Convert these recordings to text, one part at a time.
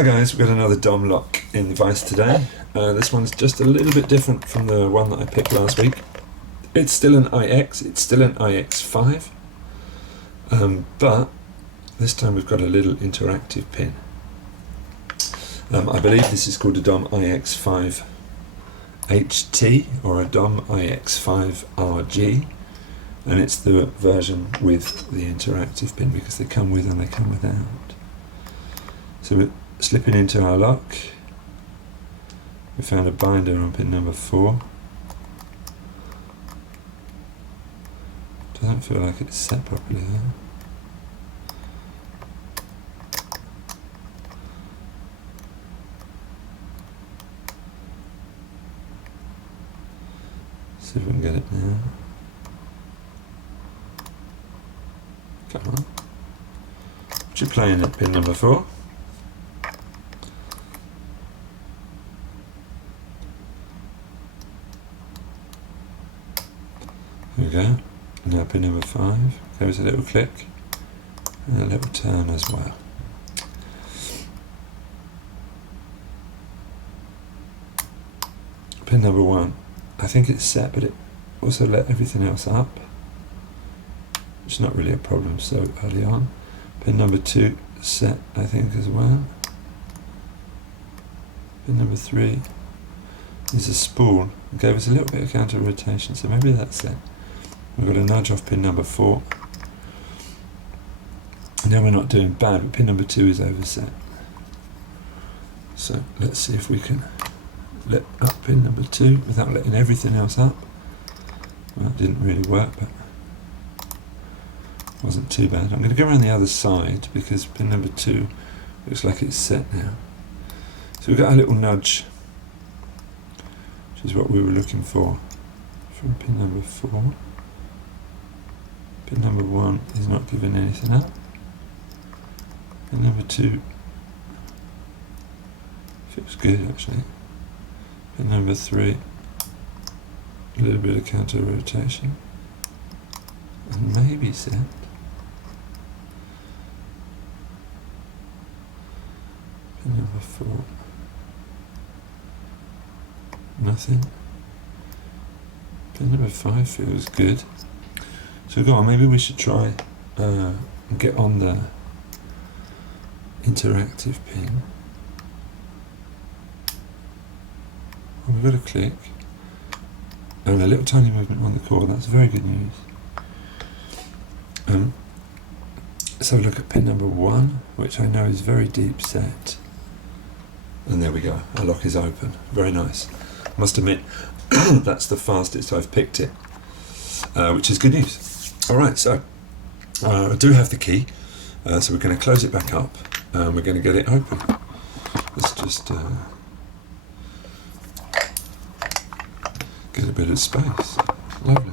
Hi guys, we've got another DOM lock in the vise today. This one's just a little bit different from the one that I picked last week. It's still an iX, it's still an iX5, but this time we've got a little interactive pin. I believe this is called a DOM iX5 HT or a DOM iX5 RG, and it's the version with the interactive pin because they come with and they come without. So we're slipping into our lock. We found a binder on pin number 4. Doesn't feel like it's set properly though. See if we can get it now. Come on. What you playing at pin number 4? There we go. Now pin number 5. There was a little click and a little turn as well. Pin number 1. I think it's set, but it also let everything else up, which is not really a problem so early on. Pin number 2 set, I think, as well. Pin number 3 is a spool. It gave us a little bit of counter rotation, so maybe that's it. We've got a nudge off pin number 4. And now we're not doing bad, but pin number 2 is overset. So let's see if we can let up pin number 2 without letting everything else up. Well, that didn't really work, but wasn't too bad. I'm going to go around the other side because pin number 2 looks like it's set now. So we've got a little nudge, which is what we were looking for from pin number 4. Pin number 1 is not giving anything up. Pin number 2 feels good actually. Pin number 3, a little bit of counter rotation, and maybe set. Pin number 4, nothing. Pin number 5 feels good. So go on, maybe we should try and get on the interactive pin. Oh, we've got a click and a little tiny movement on the core. That's very good news. Let's have a look at pin number 1, which I know is very deep set. And there we go, our lock is open. Very nice. I must admit, that's the fastest I've picked it, which is good news. Alright, so I do have the key, so we're going to close it back up and we're going to get it open. Let's just get a bit of space. Lovely.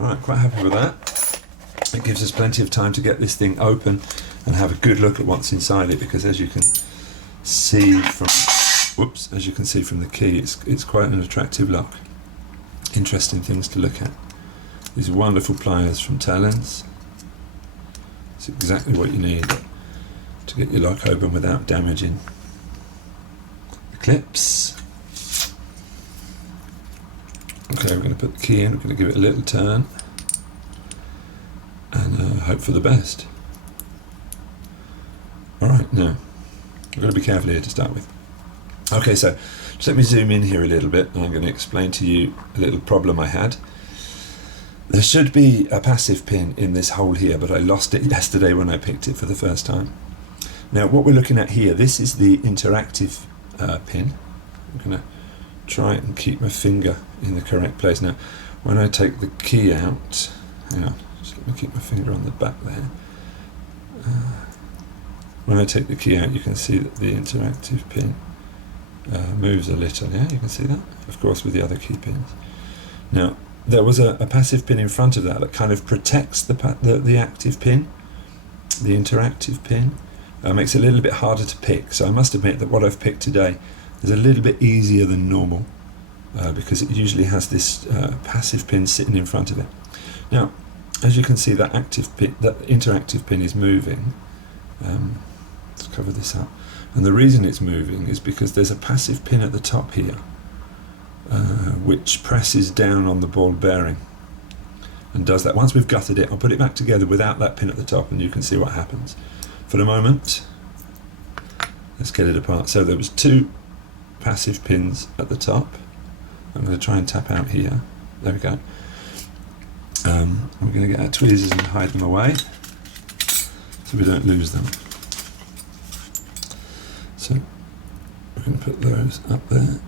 Alright, quite happy with that. It gives us plenty of time to get this thing open and have a good look at what's inside it, because as you can see from the key, it's quite an attractive lock. Interesting things to look at. These wonderful pliers from Talons. It's exactly what you need to get your lock open without damaging the clips. Okay, we're going to put the key in, we're going to give it a little turn and hope for the best. Alright, now, we've got to be careful here to start with. Okay, so just let me zoom in here a little bit and I'm going to explain to you a little problem I had. There should be a passive pin in this hole here, but I lost it yesterday when I picked it for the first time. Now what we're looking at here, this is the interactive pin. I'm going to try and keep my finger in the correct place. Now when I take the key out, hang on, just let me keep my finger on the back there. When I take the key out, you can see that the interactive pin moves a little. Yeah, you can see that, of course, with the other key pins. Now there was a passive pin in front of that kind of protects the active pin, the interactive pin. Makes it a little bit harder to pick, so I must admit that what I've picked today is a little bit easier than normal because it usually has this passive pin sitting in front of it. Now, as you can see, that active pin, that interactive pin is moving. Let's cover this up. And the reason it's moving is because there's a passive pin at the top here, which presses down on the ball bearing and does that. Once we've gutted it, I'll put it back together without that pin at the top and you can see what happens. For the moment, let's get it apart. So there was 2 passive pins at the top. I'm going to try and tap out here. There we go. We're going to get our tweezers and hide them away so we don't lose them. So we're going to put those up there.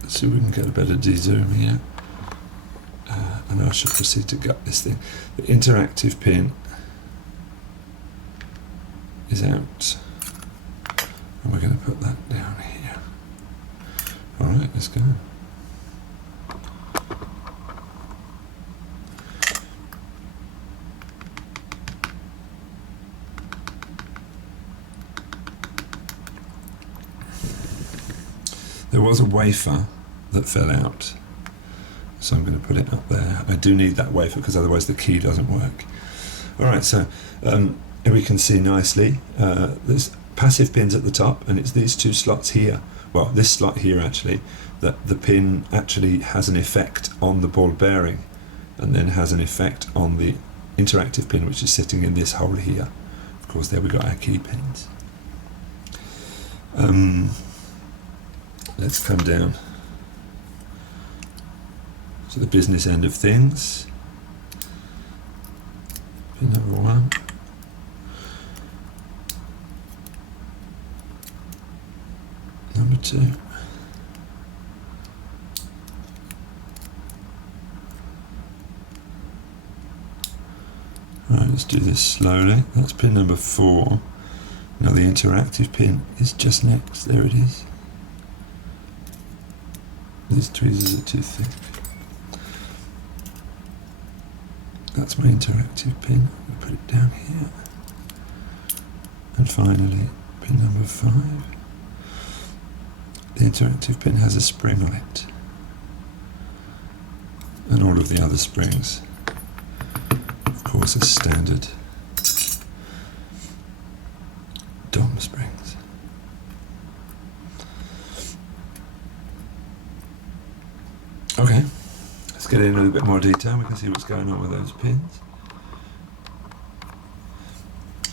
Let's see if we can get a better de-zoom here. And I should proceed to gut this thing. The interactive pin is out. And we're going to put that down here. Alright, let's go. There was a wafer that fell out, so I'm going to put it up there. I do need that wafer because otherwise the key doesn't work. Alright, so here we can see nicely there's passive pins at the top, and it's these 2 slots here, well this slot here actually, that the pin actually has an effect on the ball bearing and then has an effect on the interactive pin which is sitting in this hole here. Of course there we got our key pins. Let's come down to the business end of things. Pin number 1. Number 2. Right, let's do this slowly. That's pin number 4. Now the interactive pin is just next. There it is. These tweezers are too thick. That's my interactive pin. I'll put it down here. And finally, pin number 5. The interactive pin has a spring on it. And all of the other springs, of course, are standard DOM springs. Okay, let's get in a little bit more detail. We can see what's going on with those pins.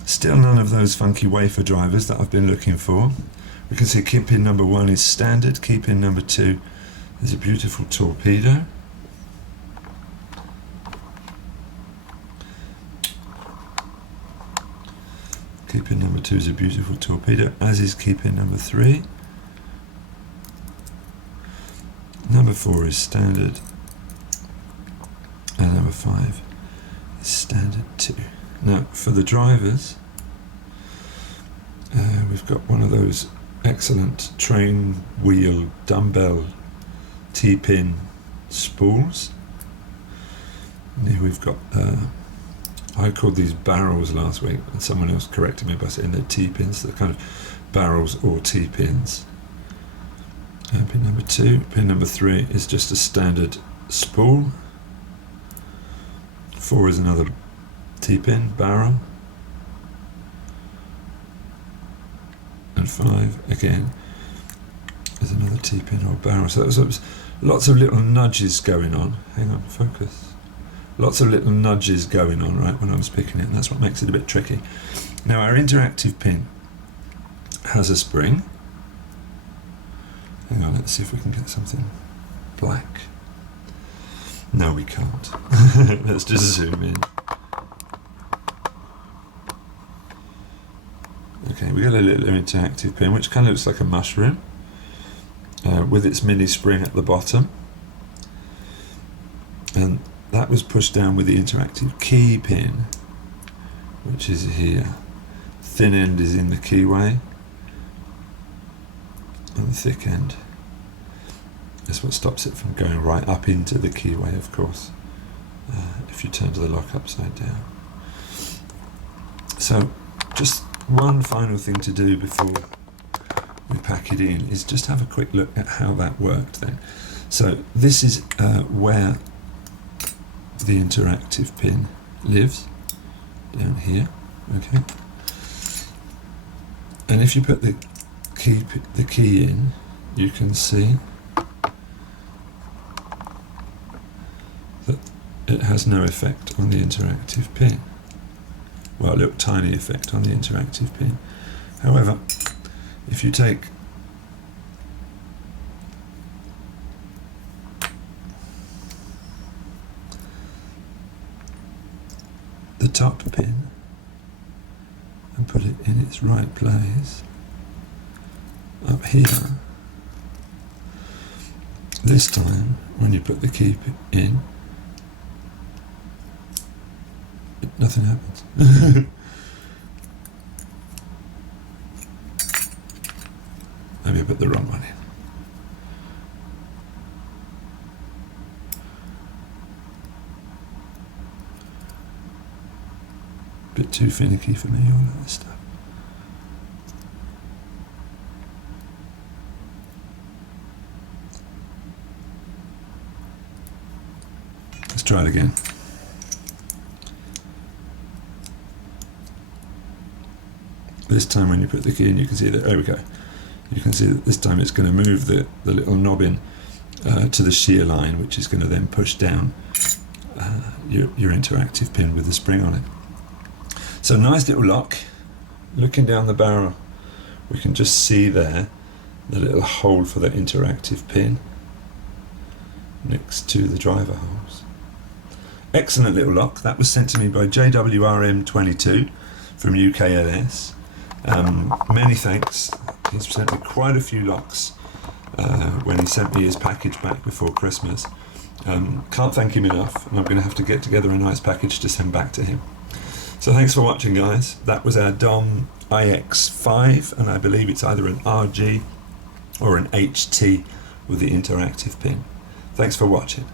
Still none of those funky wafer drivers that I've been looking for. We can see key pin number 1 is standard, key pin number 2 is a beautiful torpedo. Key pin number 2 is a beautiful torpedo, as is key pin number 3. Number 4 is standard, and number 5 is standard too. Now for the drivers, we've got one of those excellent train wheel dumbbell T-pin spools. And here we've got, I called these barrels last week, and someone else corrected me by saying they're T-pins. They're kind of barrels or T-pins. Pin number 2. Pin number 3 is just a standard spool. 4 is another T-pin barrel. And 5 again is another T-pin or barrel. So there's lots of little nudges going on. Hang on, focus. Lots of little nudges going on right when I was picking it, and that's what makes it a bit tricky. Now our interactive pin has a spring. Hang on, let's see if we can get something black. No, we can't. Let's just zoom in. Okay, we got a little interactive pin which kind of looks like a mushroom with its mini spring at the bottom, and that was pushed down with the interactive key pin, which is here. Thin end is in the keyway, and the thick end is what stops it from going right up into the keyway, of course, if you turn to the lock upside down. So just one final thing to do before we pack it in is just have a quick look at how that worked then. So this is where the interactive pin lives, down here. Okay. And if you put the key in, you can see that it has no effect on the interactive pin. Well, a little tiny effect on the interactive pin. However, if you take the top pin and put it in its right place up here, this time when you put the key in, nothing happens. Maybe I put the wrong one in. Bit too finicky for me, all of this stuff. Let's try it again. This time when you put the key in, you can see that, there we go. You can see that this time it's going to move the little knob in to the shear line, which is going to then push down your interactive pin with the spring on it. So nice little lock. Looking down the barrel, we can just see there the little hole for the interactive pin next to the driver holes. Excellent little lock. That was sent to me by JWRM22 from UKLS. Many thanks. He's sent me quite a few locks when he sent me his package back before Christmas. Can't thank him enough, and I'm going to have to get together a nice package to send back to him. So thanks for watching, guys. That was our DOM iX5, and I believe it's either an RG or an HT with the interactive pin. Thanks for watching.